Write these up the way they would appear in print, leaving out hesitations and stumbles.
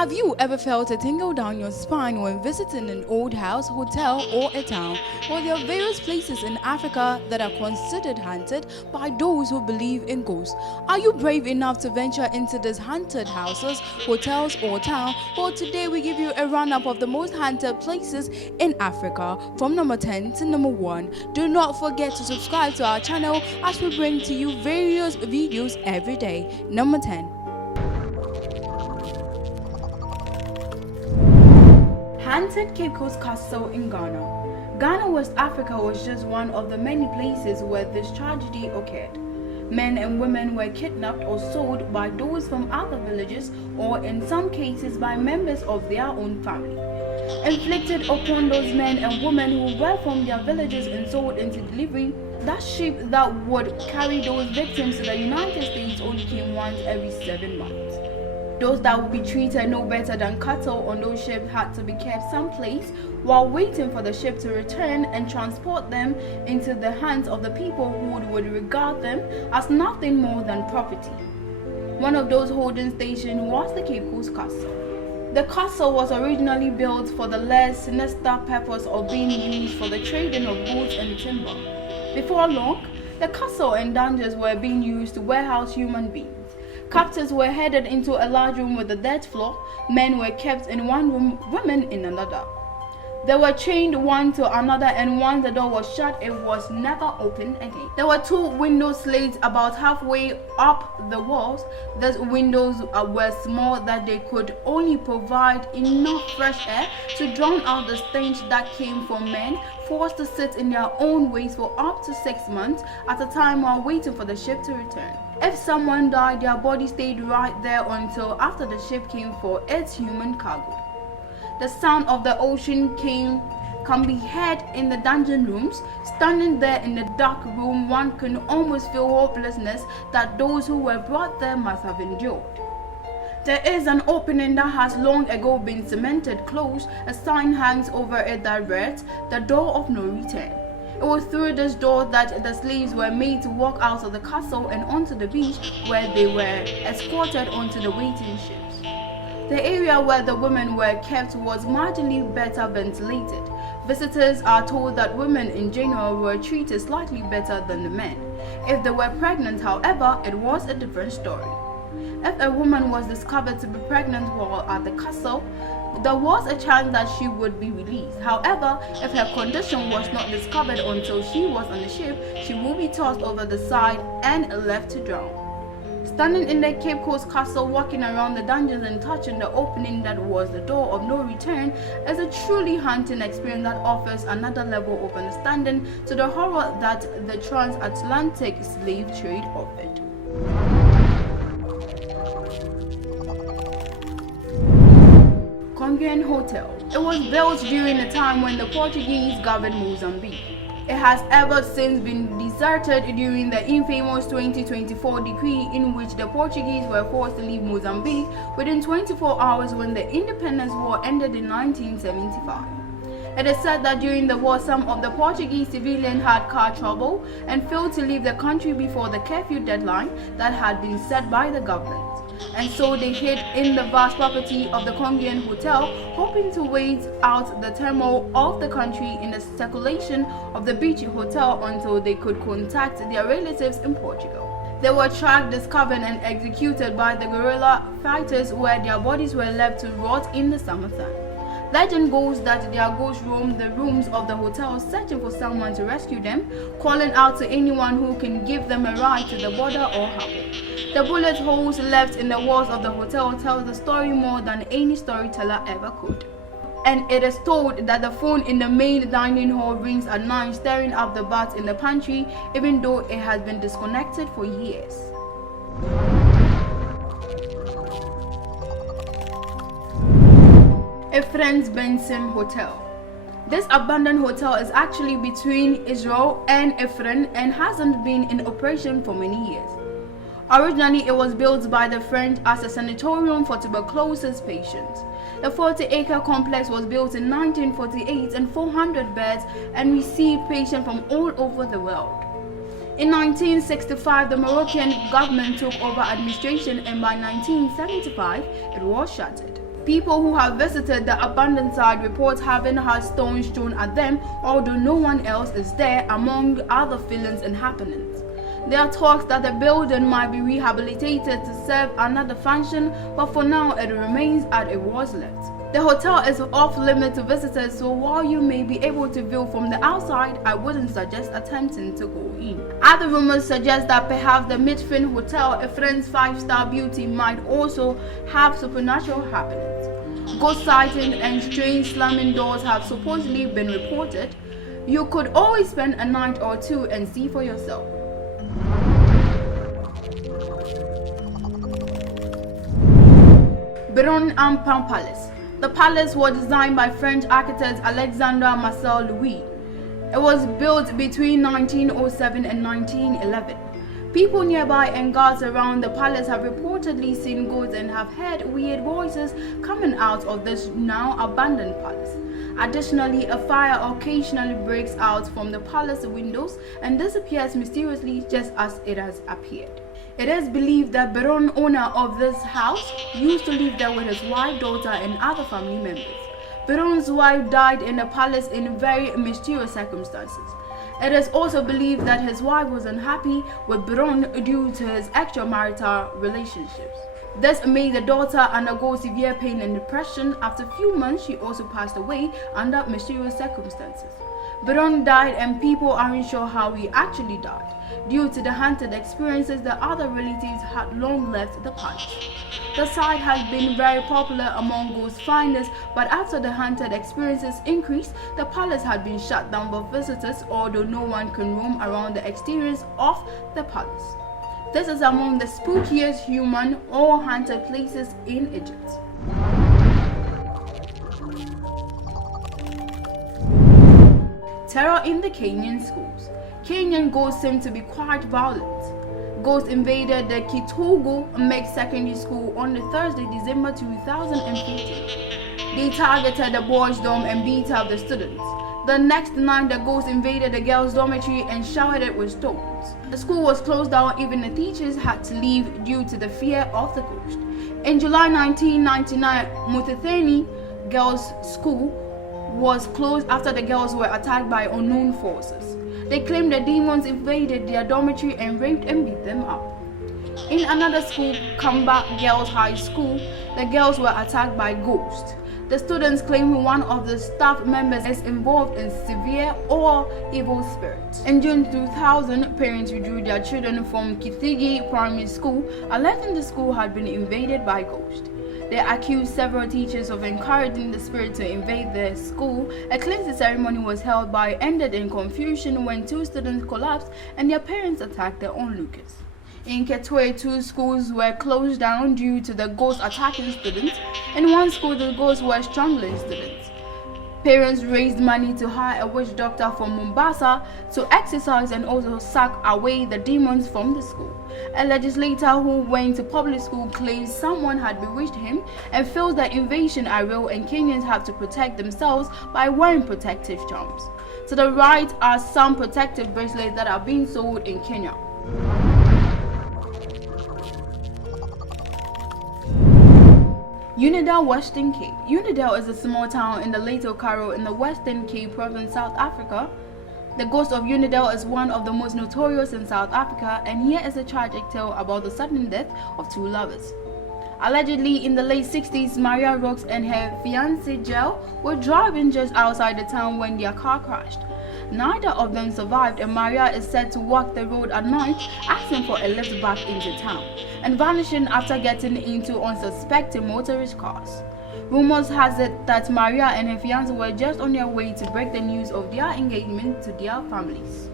Have you ever felt a tingle down your spine when visiting an old house, hotel, or a town? Well, there are various places in Africa that are considered haunted by those who believe in ghosts. Are you brave enough to venture into these haunted houses, hotels, or town? Well, today we give you a roundup of the most haunted places in Africa from number 10 to number 1. Do not forget to subscribe to our channel as we bring to you various videos every day. Number 10. Haunted Cape Coast Castle in Ghana. Ghana, West Africa was just one of the many places where this tragedy occurred. Men and women were kidnapped or sold by those from other villages, or in some cases by members of their own family. Inflicted upon those men and women who were from their villages and sold into delivery, that ship that would carry those victims to the United States only came once every 7 months. Those that would be treated no better than cattle on those ships had to be kept someplace while waiting for the ship to return and transport them into the hands of the people who would regard them as nothing more than property. One of those holding stations was the Cape Coast Castle. The castle was originally built for the less sinister purpose of being used for the trading of goods and timber. Before long, the castle and dungeons were being used to warehouse human beings. Captives were headed into a large room with a dirt floor. Men were kept in one room, women in another. They were chained one to another, and once the door was shut, it was never opened again. There were 2 window slates about halfway up the walls. These windows were small that they could only provide enough fresh air to drown out the stench that came from men forced to sit in their own ways for up to 6 months at a time while waiting for the ship to return. If someone died, their body stayed right there until after the ship came for its human cargo. The sound of the ocean can be heard in the dungeon rooms. Standing there in the dark room, one can almost feel hopelessness that those who were brought there must have endured. There is an opening that has long ago been cemented closed. A sign hangs over it that reads, "The door of no return." It was through this door that the slaves were made to walk out of the castle and onto the beach, where they were escorted onto the waiting ships. The area where the women were kept was marginally better ventilated. Visitors are told that women in general were treated slightly better than the men. If they were pregnant, however, it was a different story. If a woman was discovered to be pregnant while at the castle, there was a chance that she would be released. However, if her condition was not discovered until she was on the ship, she would be tossed over the side and left to drown. Standing in the Cape Coast Castle, walking around the dungeons and touching the opening that was the door of no return is a truly haunting experience that offers another level of understanding to the horror that the transatlantic slave trade offered. Grande Hotel. It was built during a time when the Portuguese governed Mozambique. It has ever since been deserted during the infamous 2024 decree in which the Portuguese were forced to leave Mozambique within 24 hours when the independence war ended in 1975. It is said that during the war, some of the Portuguese civilians had car trouble and failed to leave the country before the curfew deadline that had been set by the government. And so they hid in the vast property of the Grande Hotel, hoping to wait out the turmoil of the country in the circulation of the beachy hotel until they could contact their relatives in Portugal. They were tracked, discovered, and executed by the guerrilla fighters, where their bodies were left to rot in the summertime. Legend goes that their ghosts roam the rooms of the hotel searching for someone to rescue them, calling out to anyone who can give them a ride to the border or harbor. The bullet holes left in the walls of the hotel tell the story more than any storyteller ever could. And it is told that the phone in the main dining hall rings at night, stirring up the bats in the pantry, even though it has been disconnected for years. A friend's Benson Hotel. This abandoned hotel is actually between Israel and Ephraim and hasn't been in operation for many years. Originally, it was built by the French as a sanatorium for tuberculosis patients. The 40-acre complex was built in 1948 and 400 beds and received patients from all over the world. In 1965, the Moroccan government took over administration, and by 1975, it was shuttered. People who have visited the abandoned site report having had stones thrown at them, although no one else is there, among other feelings and happenings. There are talks that the building might be rehabilitated to serve another function, but for now it remains as it was left. The hotel is off limit to visitors, so while you may be able to view from the outside, I wouldn't suggest attempting to go in. Other rumors suggest that perhaps the Midfin Hotel, a Friend's 5-star beauty, might also have supernatural happenings. Ghost sightings and strange slamming doors have supposedly been reported. You could always spend a night or two and see for yourself. Empain Palace. The palace was designed by French architect Alexandre Marcel Louis. It was built between 1907 and 1911. People nearby and guards around the palace have reportedly seen ghosts and have heard weird voices coming out of this now abandoned palace. Additionally, a fire occasionally breaks out from the palace windows and disappears mysteriously just as it has appeared. It is believed that Baron, owner of this house, used to live there with his wife, daughter, and other family members. Baron's wife died in the palace in very mysterious circumstances. It is also believed that his wife was unhappy with Baron due to his extramarital relationships. This made the daughter undergo severe pain and depression. After a few months, she also passed away under mysterious circumstances. Baron died and people aren't sure how he actually died. Due to the haunted experiences, the other relatives had long left the palace. The site has been very popular among ghost finders, but after the haunted experiences increased, the palace had been shut down for visitors, although no one can roam around the exteriors of the palace. This is among the spookiest human or haunted places in Egypt. Terror in the Kenyan schools. Kenyan ghosts seem to be quite violent. Ghosts invaded the Kitugu Mixed Secondary School on the Thursday, December 2015. They targeted the boys' dorm and beat up the students. The next night, the ghosts invaded the girls' dormitory and showered it with stones. The school was closed down, even the teachers had to leave due to the fear of the ghost. In July 1999, Mutetheni Girls' School was closed after the girls were attacked by unknown forces. They claimed the demons invaded their dormitory and raped and beat them up. In another school, Kamba Girls High School, the girls were attacked by ghosts. The students claim one of the staff members is involved in severe or evil spirits. In June 2000, parents withdrew their children from Kithigi Primary School, alleging the school had been invaded by ghosts. They accused several teachers of encouraging the spirit to invade their school. A cleansing ceremony was held but ended in confusion when 2 students collapsed and their parents attacked their onlookers. In Ketwe, 2 schools were closed down due to the ghosts attacking students. In one school, the ghosts were strangling students. Parents raised money to hire a witch doctor from Mombasa to exorcise and also suck away the demons from the school. A legislator who went to public school claims someone had bewitched him and feels that invasion are real and Kenyans have to protect themselves by wearing protective charms. To the right are some protective bracelets that are being sold in Kenya. Uniondale, Western Cape. Uniondale is a small town in the Little Karoo in the Western Cape province, South Africa. The ghost of Uniondale is one of the most notorious in South Africa, and here is a tragic tale about the sudden death of 2 lovers. Allegedly, in the late 60s, Maria Rocks and her fiancé Gel were driving just outside the town when their car crashed. Neither of them survived, and Maria is said to walk the road at night asking for a lift back into town and vanishing after getting into unsuspecting motorist cars. Rumors has it that Maria and her fiancé were just on their way to break the news of their engagement to their families.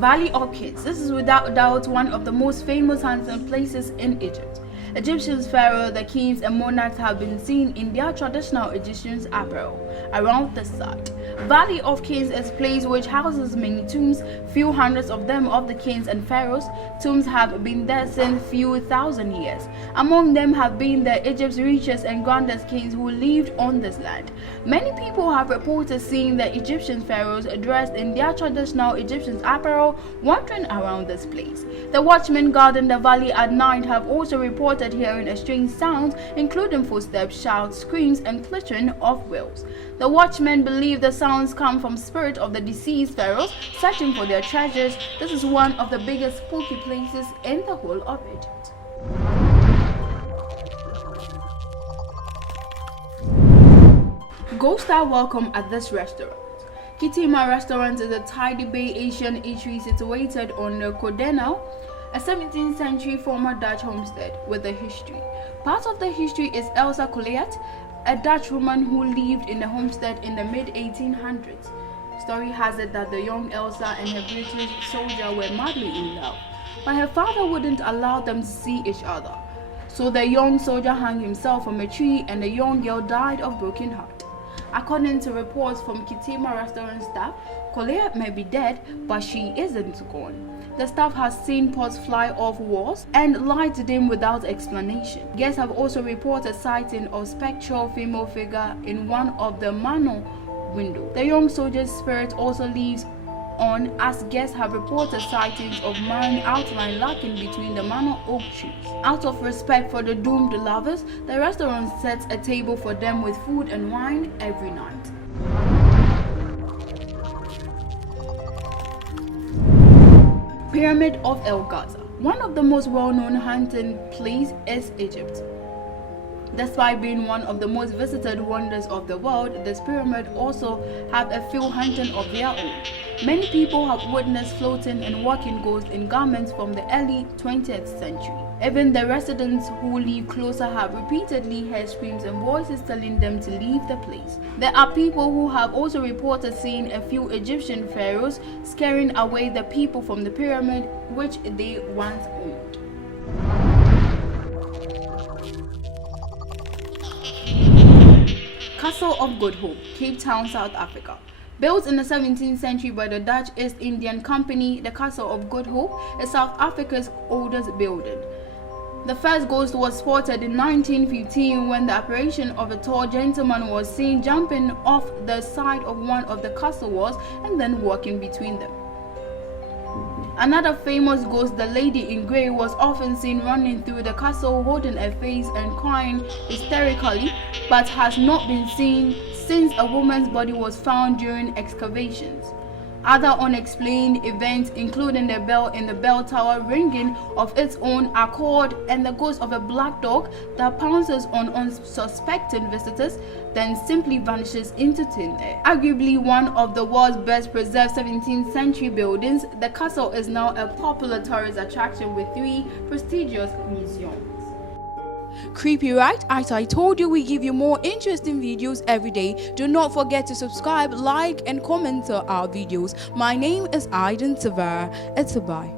Valley Orchids. This is without doubt one of the most famous hunting places in Egypt. Egyptians, pharaohs, the kings, and monarchs have been seen in their traditional Egyptian apparel around the site. Valley of Kings is a place which houses many tombs, few hundreds of them of the kings and pharaohs. Tombs have been there since few thousand years. Among them have been the Egypt's richest and grandest kings who lived on this land. Many people have reported seeing the Egyptian pharaohs dressed in their traditional Egyptian apparel wandering around this place. The watchmen guarding the valley at night have also reported hearing strange sounds, including footsteps, shouts, screams, and clattering of wheels. The watchmen believe the sounds come from spirits of the deceased pharaohs searching for their treasures. This is one of the biggest spooky places in the whole of Egypt. Ghosts are welcome at this restaurant. Kuduma restaurant is a tidy Bay Asian eatery situated on the Kuduma, a 17th century former Dutch homestead with a history. Part of the history is Elsa Colliert, a Dutch woman who lived in the homestead in the mid-1800s. Story has it that the young Elsa and her British soldier were madly in love, but her father wouldn't allow them to see each other. So the young soldier hung himself from a tree and the young girl died of broken heart. According to reports from Kuduma restaurant staff, Collier may be dead, but she isn't gone. The staff has seen pots fly off walls and lights dim without explanation. Guests have also reported sighting of spectral female figure in one of the manor windows. The young soldier's spirit also lives on, as guests have reported sightings of man outline lurking between the manor oak trees. Out of respect for the doomed lovers, the restaurant sets a table for them with food and wine every night. Pyramid of El Gaza. One of the most well-known hunting places is Egypt. Despite being one of the most visited wonders of the world, this pyramid also have a few hunting of their own. Many people have witnessed floating and walking ghosts in garments from the early 20th century. Even the residents who live closer have repeatedly heard screams and voices telling them to leave the place. There are people who have also reported seeing a few Egyptian pharaohs scaring away the people from the pyramid which they once owned. Castle of Good Hope, Cape Town, South Africa. Built in the 17th century by the Dutch East Indian Company, the Castle of Good Hope is South Africa's oldest building. The first ghost was spotted in 1915 when the apparition of a tall gentleman was seen jumping off the side of one of the castle walls and then walking between them. Another famous ghost, the Lady in Grey, was often seen running through the castle holding a face and crying hysterically, but has not been seen since a woman's body was found during excavations. Other unexplained events, including the bell in the bell tower ringing of its own accord and the ghost of a black dog that pounces on unsuspecting visitors, then simply vanishes into thin air. Arguably one of the world's best preserved 17th century buildings, the castle is now a popular tourist attraction with 3 prestigious museums. Creepy, right? As I told you, we give you more interesting videos every day. Do not forget to subscribe, like, and comment to our videos. My name is Aiden Tavara. It's a bye.